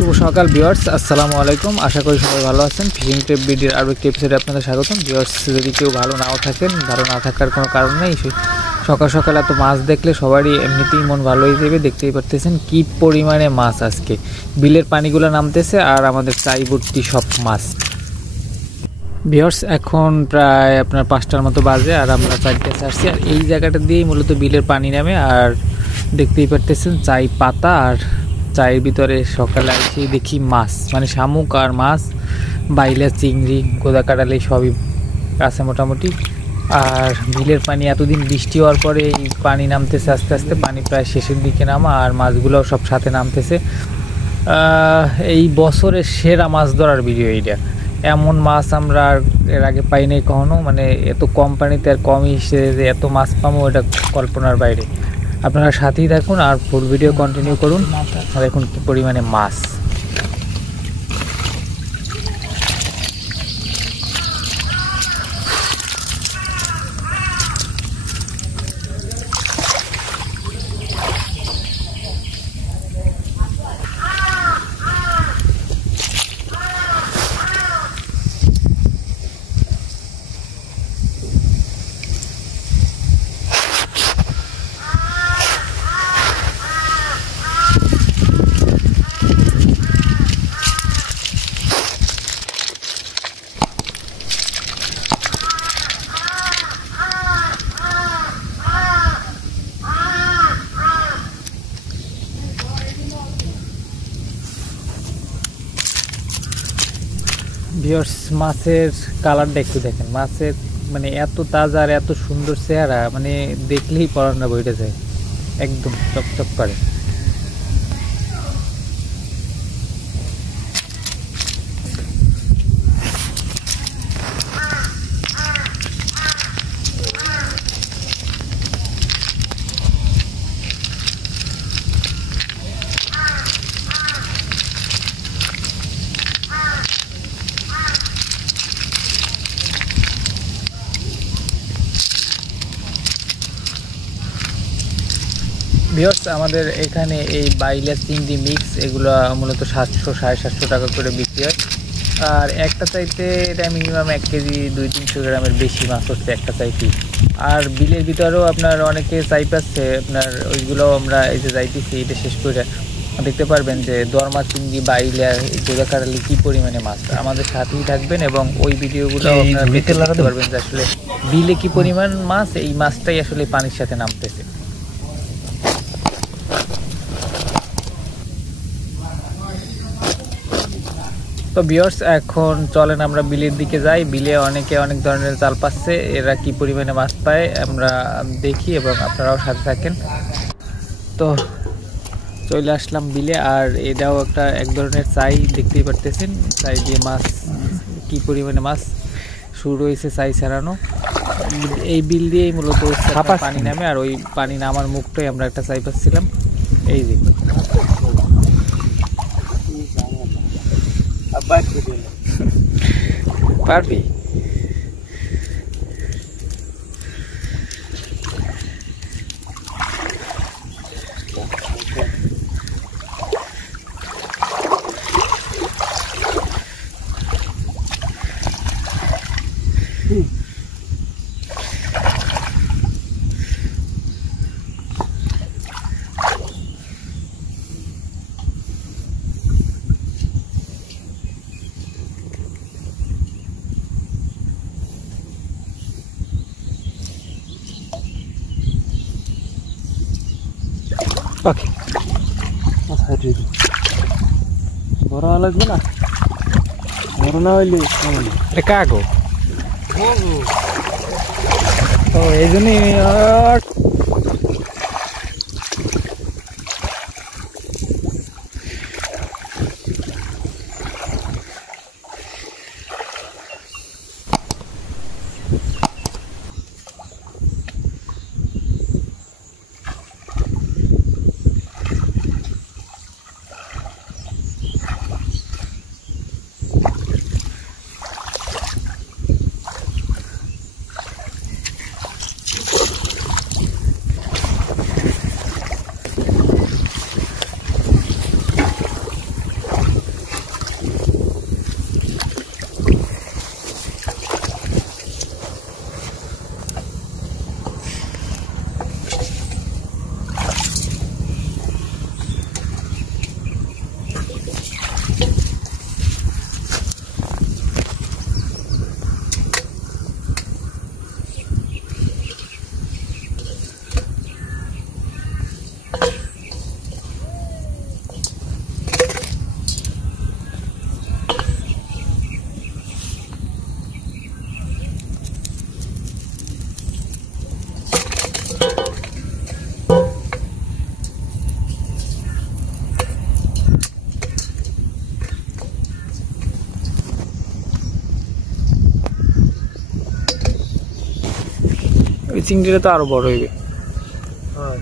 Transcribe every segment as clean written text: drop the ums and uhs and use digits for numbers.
শুভ সকাল ভিউয়ার্স, আসসালামু আলাইকুম। আশা করি সবাই ভালো আছেন। ফিশিং টিপ ভিডিওর আরও একটি এপিসোডে আপনাদের স্বাগতম। ভিউয়ার্স, যদি কেউ ভালো নাও থাকেন, ভালো না থাকার কোনো কারণ নেই। সকাল সকাল এত মাছ দেখলে সবারই এমনিতেই মন ভালো হয়ে যাবে। দেখতেই পারতেছেন কী পরিমাণে মাছ আজকে বিলের পানিগুলো নামতেছে, আর আমাদের চাই ভর্তি সব মাছ। ভিউয়ার্স, এখন প্রায় আপনার 5টার মতো বাজে, আর আমরা চারটে আসছি। আর এই জায়গাটা দিয়েই মূলত বিলের পানি নামে। আর দেখতেই পারতেছেন চাই পাতা, আর চায়ের ভিতরে সকালে আসি দেখি মাছ, মানে শামুক আর মাছ, বাইলা, চিংড়ি, গোদা, কাটালি সবই আছে মোটামুটি। আর বিলের পানি এতদিন বৃষ্টি হওয়ার পরে এই পানি নামতেছে আস্তে আস্তে, পানি প্রায় শেষের দিকে নামা, আর মাছগুলোও সব সাথে নামতেছে। এই বছরের সেরা মাছ ধরার ভিডিও এইটা। এমন মাছ আমরা এর আগে পাই নাই কখনো, মানে এত কম পানিতে আর কম হিসেবে এত মাছ পাবো এটা কল্পনার বাইরে। আপনারা সাথেই থাকুন আর ফুল ভিডিও কন্টিনিউ করুন। আর এখন কি পরিমাণে মাছ। ভিউয়ার্স, মাছের কালারটা একটু দেখেন। মাছের মানে এত তাজা আর এত সুন্দর চেহারা, মানে দেখলেই পরানটা বইটা যায়, একদম চকচক করে। ভিউয়ার্স, আমাদের এখানে এই বাইলা, চিংড়ি মিক্স এগুলো মূলত 700 750 টাকা করে বিক্রি হয়। আর একটা চাইতে এটা মিনিমাম 1 কেজি 200-300 গ্রামের বেশি মাছ হচ্ছে একটা চাইতেই। আর বিলের ভিতরেও আপনার অনেকে চাই পাচ্ছে, আপনার ওইগুলো আমরা এই যে যাইতেছি এটা শেষ করে দেখতে পারবেন যে দরমা, চিংড়ি, বাইলা, গোদা, কাটালি কী পরিমাণে মাছ। আমাদের সাথেই থাকবেন এবং ওই ভিডিওগুলো আপনারা দেখতে পারবেন যে আসলে বিলে কী পরিমাণ মাছ, এই মাছটাই আসলে পানির সাথে নামতেছে। তো ভিউয়ার্স, এখন চলেন আমরা বিলের দিকে যাই। বিলে অনেকে অনেক ধরনের জাল পাচ্ছে, এরা কি পরিমাণে মাছ পায় আমরা দেখি এবং আপনারাও সাথে থাকেন। তো চলে আসলাম বিলে, আর এটাও এক ধরনের চাই, দেখতেই পারতেছেন চাই দিয়ে মাছ কি পরিমাণে মাছ শুরু হয়েছে চাই ছাড়ানো। এই বিল দিয়েই মূলত পানি নামে, আর ওই পানি নামার মুখটাই আমরা একটা চাই পাচ্ছিলাম। এই যে পারবি। ওকে, ধরা লাগবে না, ধরা না হইলে কাগো। ও এই জন্যই চিংড়িটা তো আরো বড় হইবে। হয়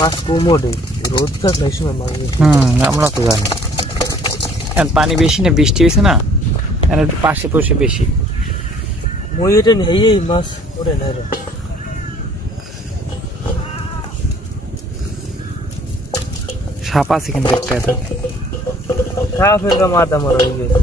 মাছ কম ওঠে, রোদ থাকলে এই সময় মাছ বেশি। আমরা তো জানি এখন পানি বেশি না, বৃষ্টি হয়েছে না, এখন একটু পাশে পশে বেশি। মই এটা নেই মাছ ওঠে না রে। সাপ আছে কিন্তু একটা এত। সাপের গা মাথা মারা হয়ে গেছে।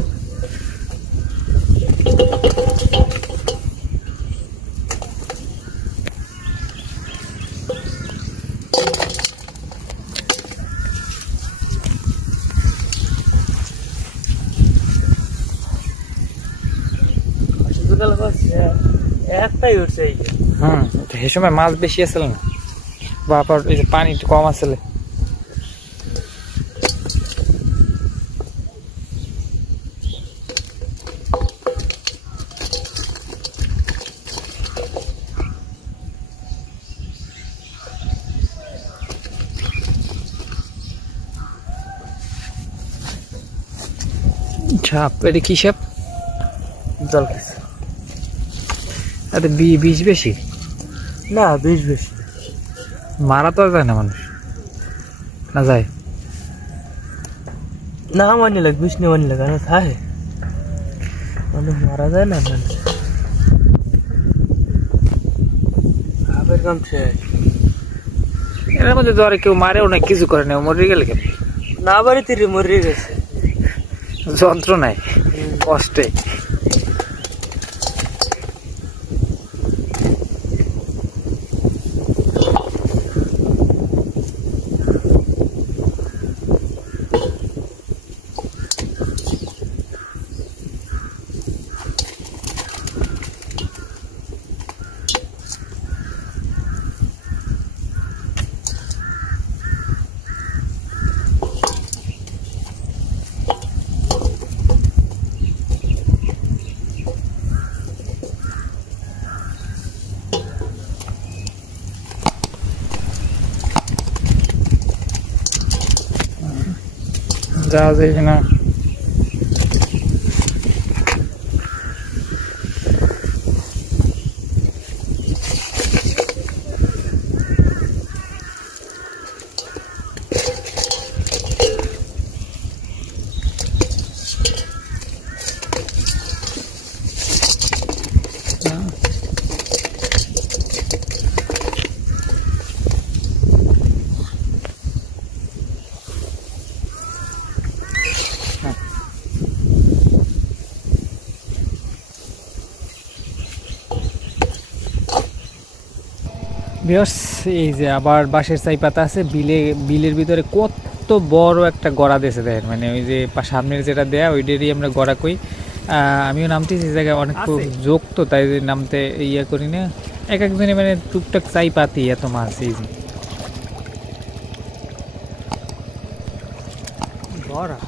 একটাই উঠছে এই যে। সে সময় মাছ বেশি আসলে না, বা এই যে পানি একটু কম আসলে। সাপ, এটা কি সাপ? জল খাইছে এত বিষ বেশি না, বেশ বেশি মারা তো আর যায় না মানুষ, না যায়? না মানি লাগ, বিষ নিয়ে মানি লাগে না থাকে মানুষ মারা যায় না। মানে সাপের কাম শেষ। এর মধ্যে জ্বরে কেউ মারেও না, কিছু করে না, মরে গেলে কেন? না বাড়িতে মরে গেছে যন্ত্রণায় কষ্টে। যাওয়া যায় কিনা ভিউয়ার্স? এই যে আবার বাঁশের চাই পাতা আছে, বিলের ভিতরে কত বড় একটা গড়া দিয়েছে দেখেন, মানে ওই যে সামনের যেটা দেয়া ওইটারই আমরা গড়া কই। আমিও নামতেছি, এই জায়গায় অনেক যোগ তো, তাই নামতে ইয়ে করি না। এক একজনে মানে টুকটাক চাই পাতি, এত মাছ। এই যে গড়া